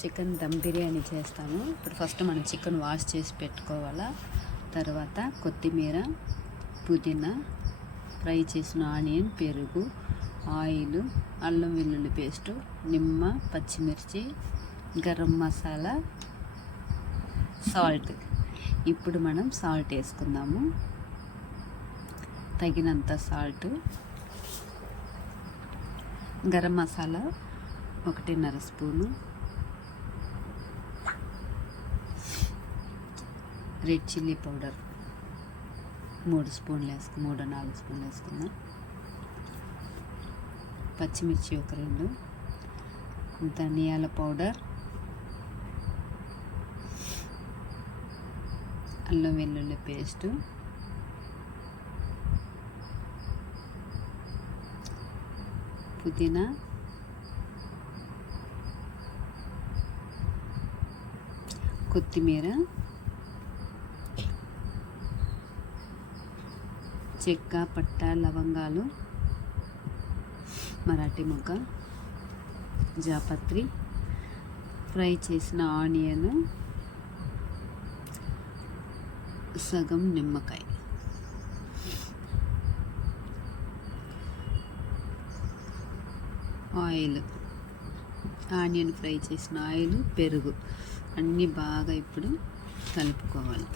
Chicken dum biryani చేస్తాము. ఇప్పుడు first మనం చికెన్ వాష్ చేసి పెట్టుకోవాలా. తర్వాత కొత్తిమీర, పుదీనా, ఫ్రై చేసిన ఆనియన్, పెరుగు, ఆయిల్, అల్లం వెల్లుల్లి పేస్టు, నిమ్మ, పచ్చిమిర్చి, గరం మసాలా, సాల్ట్. ఇప్పుడు మనం సాల్ట్ వేసుకుందాము, తగినంత salt. Garam masala 1.5 spoon, red chilli powder 3 స్పూన్లు 3-4 స్పూన్లు వేసుకుందాం. పచ్చిమిర్చి 2, ధనియాల పౌడర్, అల్లం వెల్లుల్లి పేస్టు, పుదీనా, కొత్తిమీర, చెక్క, పట్ట, లవంగాలు, మరాఠీ మొగ్గ, జాపత్రి, ఫ్రై చేసిన ఆనియన్, సగం నిమ్మకాయ, ఆయిల్, ఆనియన్ ఫ్రై చేసిన ఆయిల్, పెరుగు అన్నీ బాగా ఇప్పుడు కలుపుకోవాలి.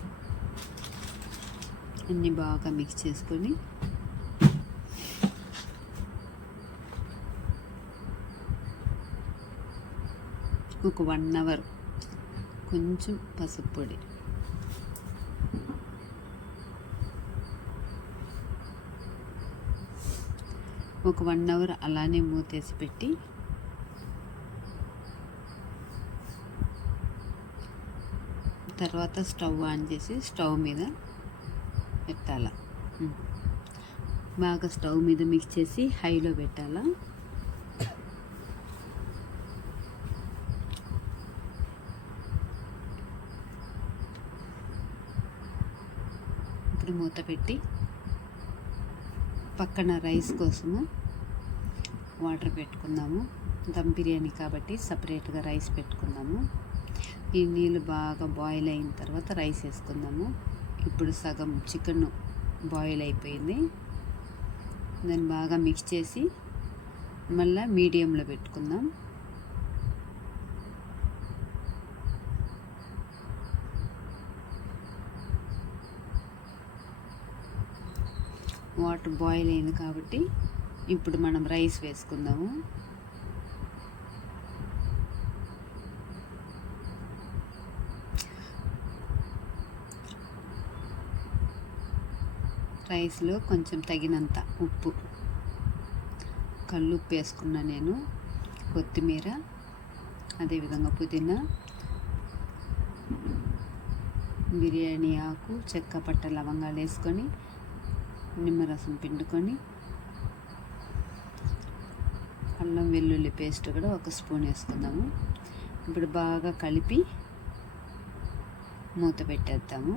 అన్నీ బాగా మిక్స్ చేసుకొని ఒక 1 అవర్ కొంచెం పసుపు పొడి, ఒక 1 అవర్ అలానే మూతేసి పెట్టి తర్వాత స్టవ్ ఆన్ చేసి స్టవ్ మీద పెట్టాల. బాగా స్టవ్ మీద మిక్స్ చేసి హైలో పెట్టాల. ఇప్పుడు మూత పెట్టి పక్కన రైస్ కోసము వాటర్ పెట్టుకుందాము. దమ్ బిర్యానీ కాబట్టి సపరేట్గా రైస్ పెట్టుకుందాము. ఈ నీళ్ళు బాగా బాయిల్ అయిన తర్వాత రైస్ వేసుకుందాము. ఇప్పుడు సగం చికెన్ బాయిల్ అయిపోయింది. దాన్ని బాగా మిక్స్ చేసి మళ్ళీ మీడియంలో పెట్టుకుందాం. వాటర్ బాయిల్ అయింది కాబట్టి ఇప్పుడు మనం రైస్ వేసుకుందాము. రైస్లో కొంచెం తగినంత ఉప్పు, కల్లుప్పు వేసుకున్నా నేను, కొత్తిమీర, అదేవిధంగా పుదీనా, బిర్యానీ ఆకు, చెక్క, పట్ట, లవంగాలు వేసుకొని నిమ్మరసం పిండుకొని అల్లం వెల్లుల్లి పేస్ట్ కూడా 1 స్పూన్ వేసుకుందాము. ఇప్పుడు బాగా కలిపి మూత పెట్టేద్దాము.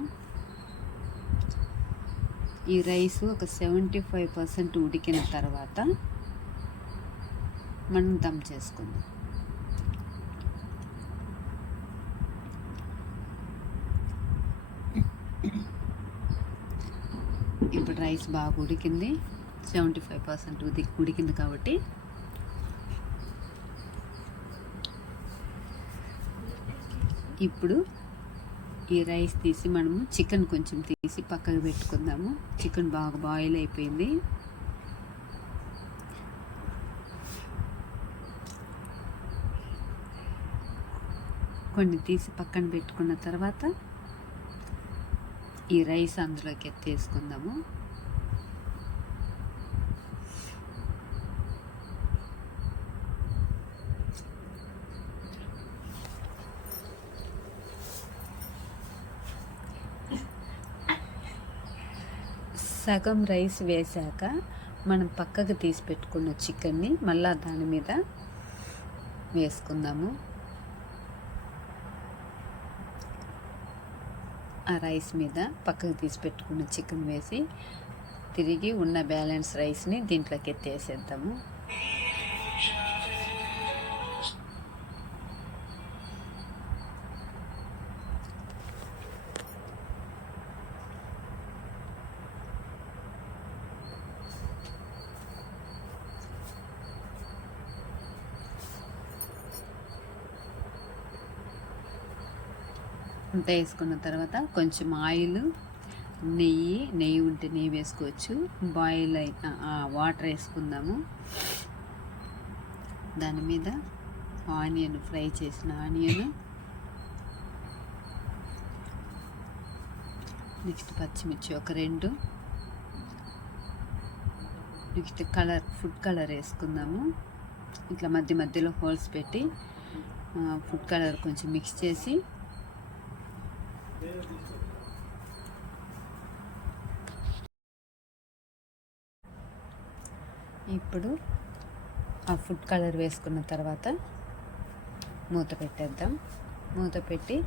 ఈ రైస్ ఒక 75% ఉడికిన తర్వాత మనం దమ్ చేసుకుందాం. ఇప్పుడు రైస్ బాగా ఉడికింది, 75% ఉడికింది కాబట్టి ఇప్పుడు ఈ రైస్ తీసి మనము చికెన్ కొంచెం తీసి పక్కకు పెట్టుకుందాము. చికెన్ బాగా బాయిల్ అయిపోయింది. కొన్ని తీసి పక్కన పెట్టుకున్న తర్వాత ఈ రైస్ అందులోకి ఎత్తేసుకుందాము. సగం రైస్ వేశాక మనం పక్కకు తీసి పెట్టుకున్న చికెన్ని మళ్ళా దాని మీద వేసుకుందాము. ఆ రైస్ మీద పక్కకు తీసి పెట్టుకున్న చికెన్ వేసి తిరిగి ఉన్న బ్యాలెన్స్ రైస్ని దీంట్లోకి ఎత్తేసేద్దాము. అంతా వేసుకున్న తర్వాత కొంచెం ఆయిల్, నెయ్యి ఉంటే నెయ్యి వేసుకోవచ్చు. బాయిల్ అయిన వాటర్ వేసుకుందాము. దాని మీద ఆనియన్, ఫ్రై చేసిన ఆనియన్, నెక్స్ట్ పచ్చిమిర్చి ఒక 2, నెక్స్ట్ ఫుడ్ కలర్ వేసుకుందాము. ఇట్లా మధ్య మధ్యలో హోల్స్ పెట్టి ఫుడ్ కలర్ కొంచెం మిక్స్ చేసి ఇప్పుడు ఆ ఫుడ్ కలర్ వేసుకున్న తర్వాత మూత పెట్టేద్దాం. మూత పెట్టి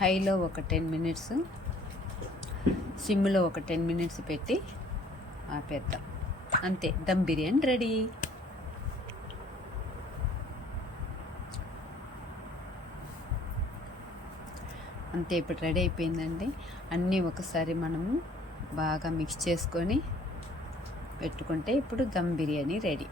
హైలో ఒక 10 మినిట్స్, సిమ్లో ఒక 10 మినిట్స్ పెట్టి ఆపేద్దాం. అంతే, దమ్ బిర్యానీ రెడీ. అంతే, ఇప్పుడు రెడీ అయిపోయిందండి. అన్నీ ఒకసారి మనము బాగా మిక్స్ చేసుకొని పెట్టుకుంటే ఇప్పుడు దమ్ బిర్యానీ రెడీ.